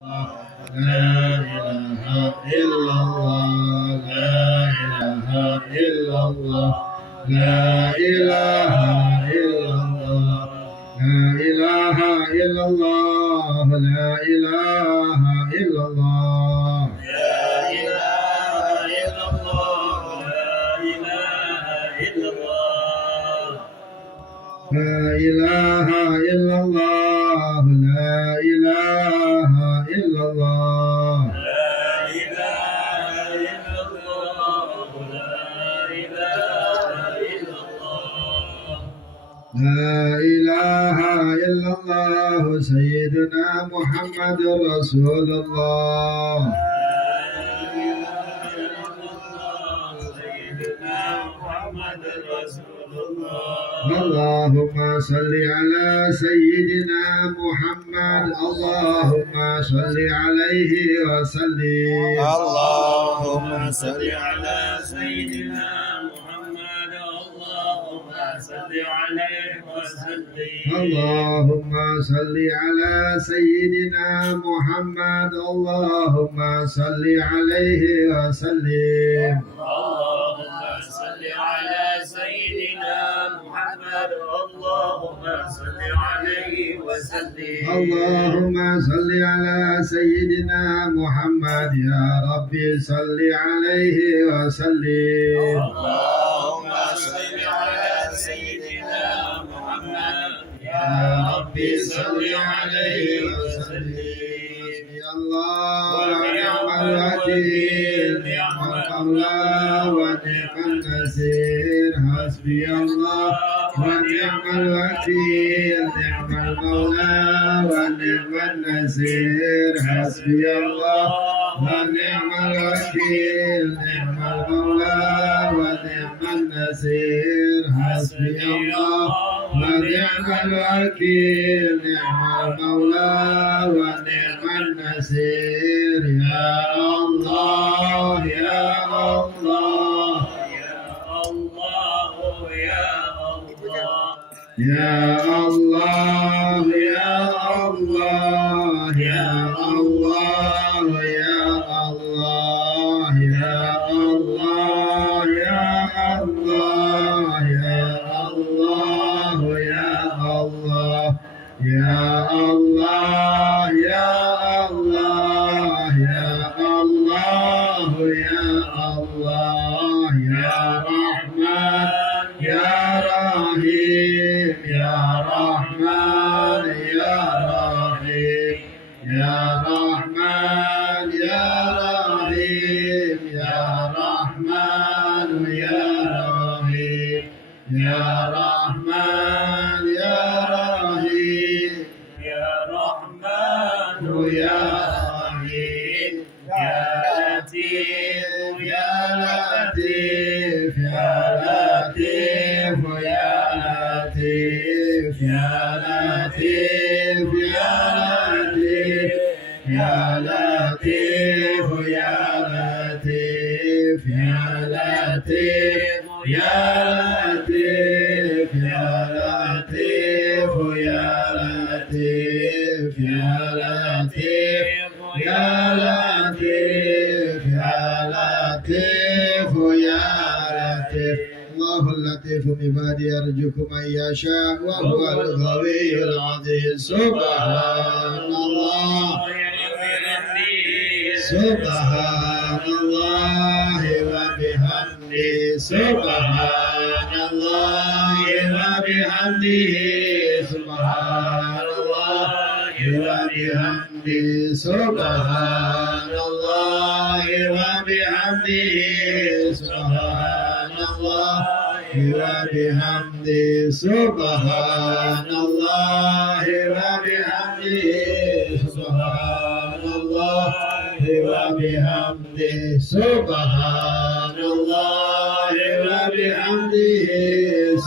لا إله إلا الله لا إله إلا الله لا إله إلا الله لا إله إلا الله لا إله إلا الله لا إله إلا الله لا إله إلا الله لا إله إلا الله لا إله إلا الله سيدنا محمد رسول الله اللهم صل على سيدنا محمد اللهم صل عليه وسلم اللهم صل على سيدنا محمد اللهم صل عليه وسلم اللهم صل على سيدنا محمد اللهم صل عليه وسلم اللهم صل على سيدنا محمد اللهم صل عليه وسلم اللهم صل على سيدنا محمد يا ربي صل عليه وسلم اللهم صل على سيدنا محمد يا ربي صل عليه وسلم حسبي الله ونعم الوكيل نعم المولى ونعم النصير حسبي الله ونعم الوكيل نعم المولى ونعم النصير حسبي الله ونعم الوكيل نعم المولى ونعم النصير حسبي الله ونعم الوكيل نعم المولى ونعم النصير يا الله يا الله يا الله يا الله يا الله يا الله يا الله يا الله يا الله يا الله يا الله يا الله يا الله يا الله يا الله يا الله يا رحمن يا رحيم يا رحمن يا رحيم يا رحمن يا رحيم يا رحمن يا رحيم يا رحمن يا رحيم يا رحمن يا رحيم يا لطيف يا لطيف يا لطيف يا لطيف يا لطيف يا لطيف يا لطيف يا لطيف يا لطيف يا لطيف يا لطيف يا لطيف يا لطيف يا لطيف يا لطيف يا لطيف الله اللطيف بعباده يرزق من يشاء وهو القوي العزيز سبحان الله سبحان الله وبحمده سبحان الله وبحمده سبحان الله وبحمده سبحان الله وبحمده سبحان الله وبحمده سبحان الله وبحمده سبحان الله وبحمده سبحان الله وبحمده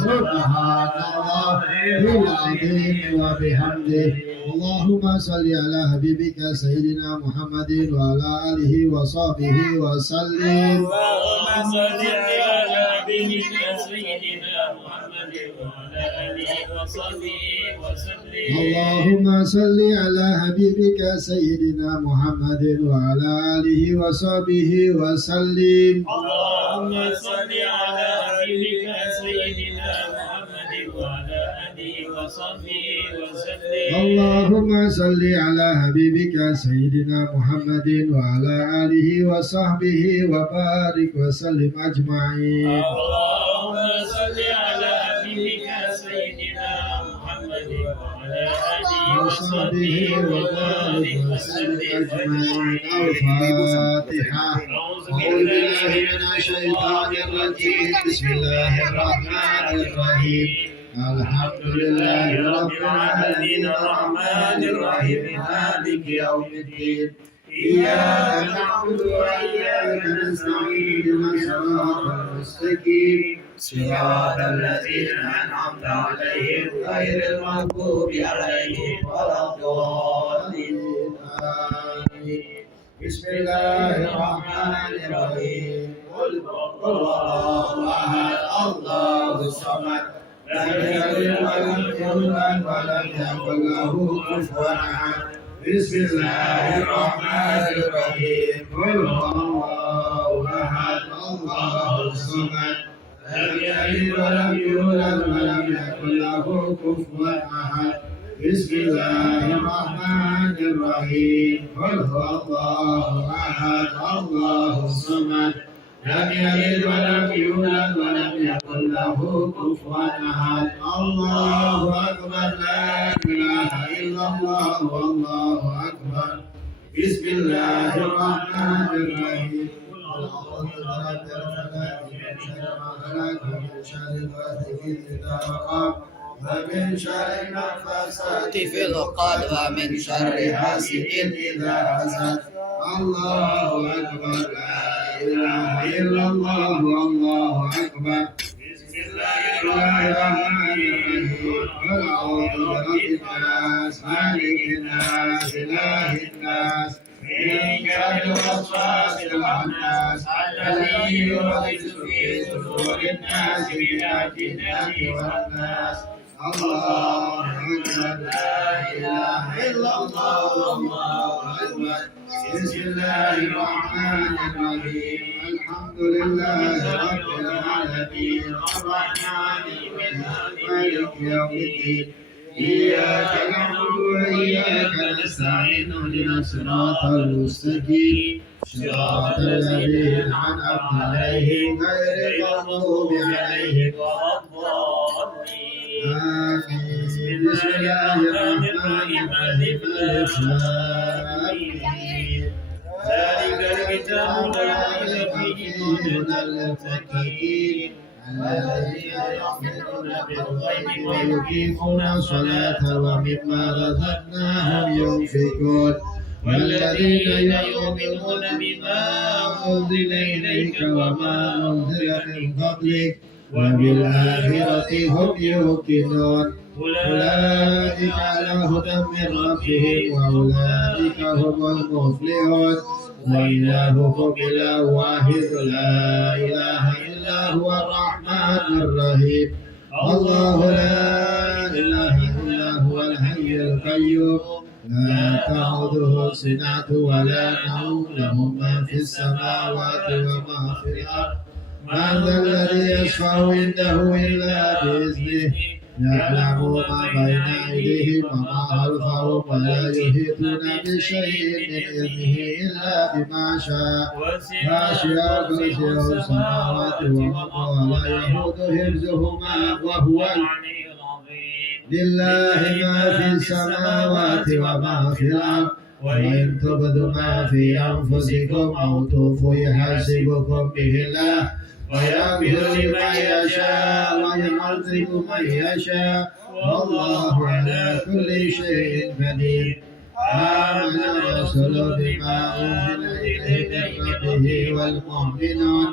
سبحان الله العظيم وبحمده اللهم صل على حبيبك سيدنا محمد وعلى آله وصحبه وسلم. اللهم صل على حبيبك سيدنا محمد وعلى آله وصحبه وسلم. اللهم صل على حبيبك سيدنا محمد وعلى آله وصحبه وسلم. اللهم صل على حبيبك سيدنا محمد وعلى آله وصحبه وسلم. اللهم صل على حبيبك سيدنا محمد وعلى آله وصحبه وبارك وسلم أجمعين. اللهم صل على حبيبك سيدنا محمد وعلى آله وصحبه وبارك وسلم أجمعين. الفاتحة. أعوذ بالله من الشيطان الرجيم. بسم الله الرحمن الرحيم. الحمد لله رب العالمين الرحمن الرحيم مالك يوم الدين. إياك نعبد وإياك نستعين اهدنا الصراط المستقيم صراط الذين أنعمت عليهم غير المغضوب عليهم ولا الضالين. آمين. بسم الله الرحمن الرحيم. قل هو الله أحد الله الصمد لم يلد ولم يولد ولم يكن له كفوا أحد. بسم الله الرحمن الرحيم. قل هو الله أحد الله الصمد لم يلد ولم يولد ولم يكن له كفوا أحد. بسم الله الرحمن الرحيم. قل هو الله أحد الله الصمد لم يلد ولم يولد ولم يكن له كفوا أحد. الله أكبر. لا إله إلا الله والله أكبر. بسم الله الرحمن الرحيم. قل أعوذ برب الفلق من شر ما خلق ومن شر غاسق إذا وقب ومن شر النفاثات في العقد ومن شر حاسد إذا حسد. الله أكبر. لا إله إلا الله والله أكبر. بسم الله الرحمن الرحيم. قل أعوذ برب الناس مالك الناس إله الناس من شر الوسواس الخناس الذي يوسوس في صدور الناس من الجنة والناس. الله أكبر. لا إله إلا الله والله أكبر. بسم الله الرحمن الرحيم. الحمد لله رب العالمين الرحمن الرحيم مالك يوم الدين. إياك نعبد وإياك نستعين اهدنا الصراط المستقيم صراط الذين أنعمت عليهم غير المغضوب عليهم ولا الضالين. آمين. بسم الله الرحمن الرحيم. ألف لام ميم. ذلك الكتاب لا ريب فيه هدى للمتقين الذين يؤمنون بالغيب ويقيمون الصلاة ومما رزقناهم ينفقون والذين يؤمنون بما أنزل إليك وما أنزل من قبلك وبالآخرة هم يوقنون. أولئك على هدى من ربهم وأولئك هم المفلحون. وإلهكم إله واحد لا إله إلا هو الرحمن الرحيم. الله لا إله إلا هو الحي القيوم لا تأخذه سنة ولا نوم له ما في السماوات وما في الأرض. من ذا الذي يشفع عنده إلا بإذنه يعلم ما بين أيديهم وما خلفهم ولا يحيطون بشيء من علمه إلا بما شاء. وسع كرسيه السماوات والأرض ولا يئوده حفظهما وهو العلي العظيم. لله ما في السماوات وما في الأرض. وإن تبدوا ما في أنفسكم أو تخفوه يحاسبكم به الله ويغفر لمن يشاء ويعذب من يشاء والله على كل شيء قدير. آمن الرسول بما أنزل إليه من ربه والمؤمنون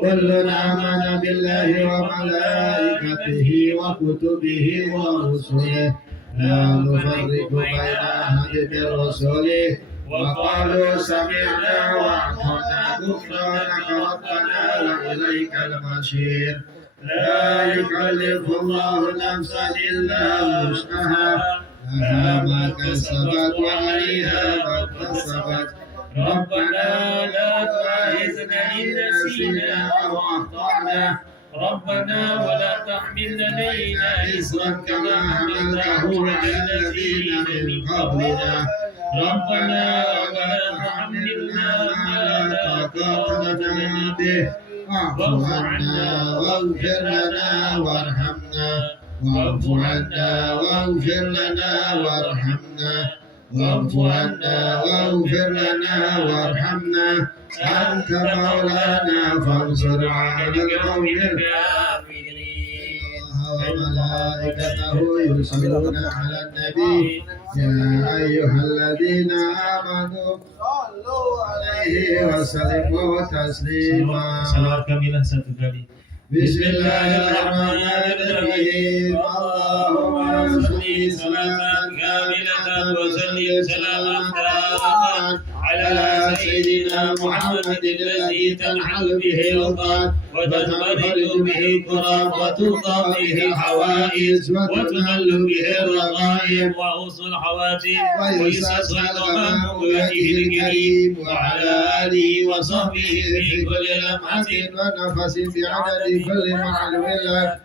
كل آمن بالله وملائكته وكتبه ورسله لا نفرق بين أحد من رسله وقالوا سمعنا وأطعنا غفرانك ربنا وإليك المصير لا يكلف الله نفسا إلا وسعها لها ما كسبت وعليها ما اكتسبت ربنا لا تؤاخذنا إن نسينا أو أخطأنا ربنا ولا تحمل علينا إصرا كما حملته على الذين من قبلنا ربنا ولا تحملنا ما لا طاقة لنا به واعف عنا واغفر لنا وارحمنا واعف عنا واغفر لنا وارحمنا واعف عنا واغفر لنا وارحمنا أنت مولانا فانصرنا على القوم الكافرين وملائكته يصلون على النبي يا أيها الذين آمنوا صلوا عليه وسلموا تسليما Salawat kamilah satu kali. بسم الله الرحمن الرحيم اللهم صل صلاة كاملة وسلم سلاما تاما على سيدنا محمد الذي تنحل به الأرض وتنفرج به الكرام وتقضى به الحوائج وتنل به الرغائب وأوصل الحواتم ويسأل أمام وجهه الكريم وعلى آله وصحبه في كل لمحة ونفس بعدد كل معلوم له